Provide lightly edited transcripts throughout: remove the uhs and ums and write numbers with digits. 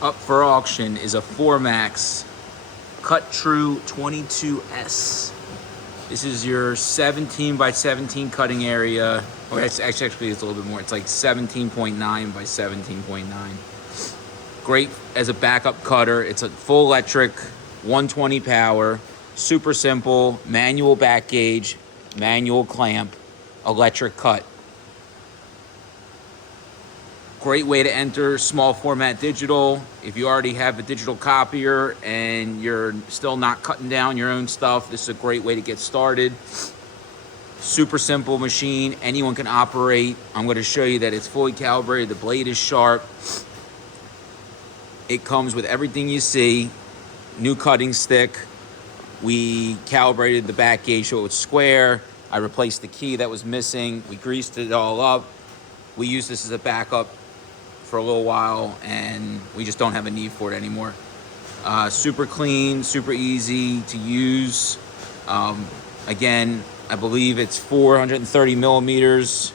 Up for auction is a Formax Cut True 22S. This is your 17 by 17 cutting area, or actually it's a little bit more. It's like 17.9 by 17.9. Great as a backup cutter. It's a full electric, 120 power, super simple, manual back gauge, manual clamp, electric cut. Great way to enter small format digital. If you already have a digital copier and you're still not cutting down your own stuff, this is a great way to get started. Super simple machine, anyone can operate. I'm going to show you that it's fully calibrated, the blade is sharp. It comes with everything you see. New cutting stick. We calibrated the back gauge so it was square. I replaced the key that was missing. We greased it all up. We use this as a backup for a little while, and we just don't have a need for it anymore. Super clean, super easy to use. Again, I believe it's 430 millimeters.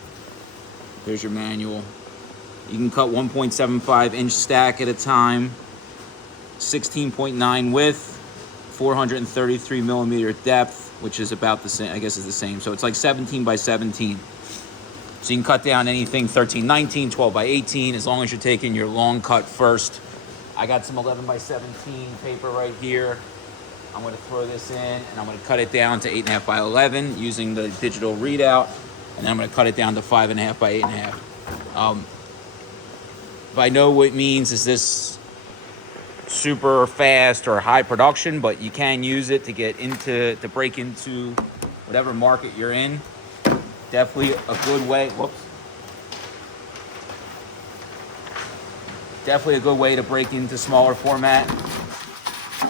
There's your manual. You can cut 1.75 inch stack at a time, 16.9 width, 433 millimeter depth, which is about the same, I guess is the same. So it's like 17 by 17. So you can cut down anything 13, 19, 12 by 18, as long as you're taking your long cut first. I got some 11 by 17 paper right here. I'm going to throw this in and I'm going to cut it down to 8.5 by 11 using the digital readout. And then I'm going to cut it down to 5.5 by 8.5. By no means is this super fast or high production, but you can use it to break into whatever market you're in. Definitely a good way. Definitely a good way to break into smaller format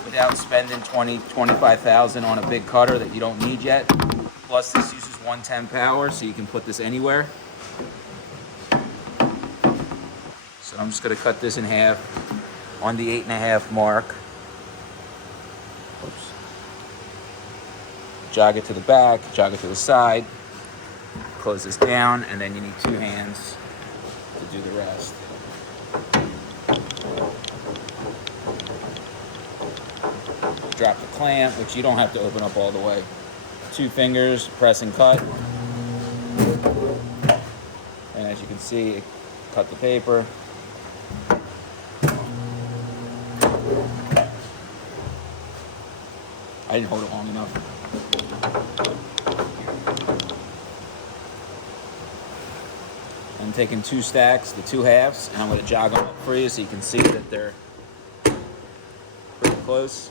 without spending $25,000 on a big cutter that you don't need yet. Plus, this uses 110 power, so you can put this anywhere. So I'm just going to cut this in half on the 8.5 mark. Oops. Jog it to the back, jog it to the side. Close this down, and then you need 2 hands to do the rest. Drop the clamp, which you don't have to open up all the way. 2 fingers, press and cut. And as you can see, it cut the paper. I didn't hold it long enough. I'm taking 2 stacks, the 2 halves, and I'm going to jog them up for you so you can see that they're pretty close.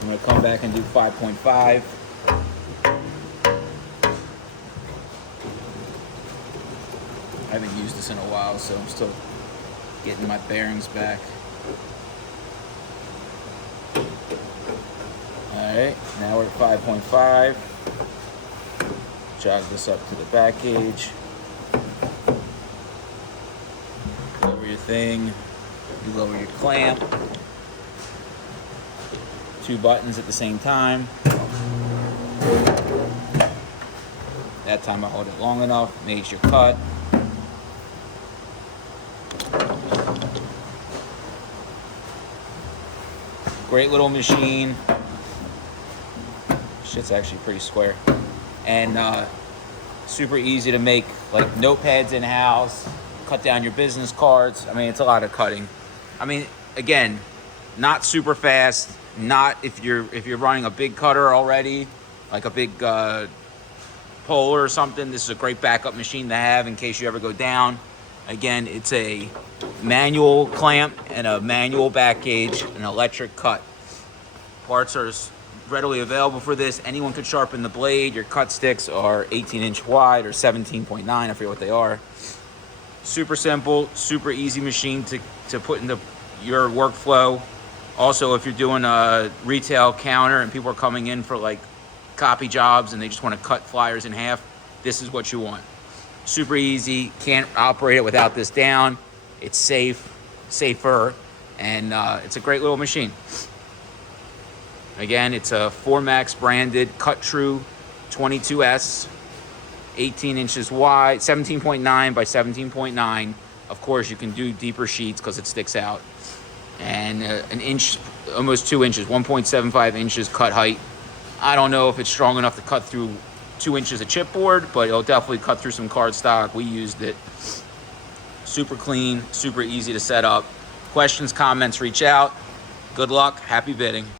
I'm going to come back and do 5.5. I haven't used this in a while, so I'm still getting my bearings back. Alright, now we're at 5.5. Jog this up to the back gauge. Lower your thing. You lower your clamp. 2 buttons at the same time. That time I hold it long enough, made your cut. Great little machine. Shit's actually pretty square. And super easy to make, like notepads in house, cut down your business cards. I mean, it's a lot of cutting. I mean, again, not super fast. Not if you're running a big cutter already, like a big Polar or something. This is a great backup machine to have in case you ever go down. Again, it's a manual clamp and a manual back gauge, an electric cut. Parts are readily available for this. Anyone can sharpen the blade. Your cut sticks are 18-inch wide or 17.9, I forget what they are. Super simple, super easy machine to put into your workflow. Also, if you're doing a retail counter and people are coming in for like copy jobs and they just want to cut flyers in half, this is what you want. Super easy, can't operate it without this down. It's safer, and it's a great little machine. Again, it's a Formax branded Cut True 22S, 18 inches wide, 17.9 by 17.9. Of course, you can do deeper sheets because it sticks out. And an inch, almost 2 inches, 1.75 inches cut height. I don't know if it's strong enough to cut through 2 inches of chipboard, but it'll definitely cut through some cardstock. We used it. Super clean, super easy to set up. Questions, comments, reach out. Good luck. Happy bidding.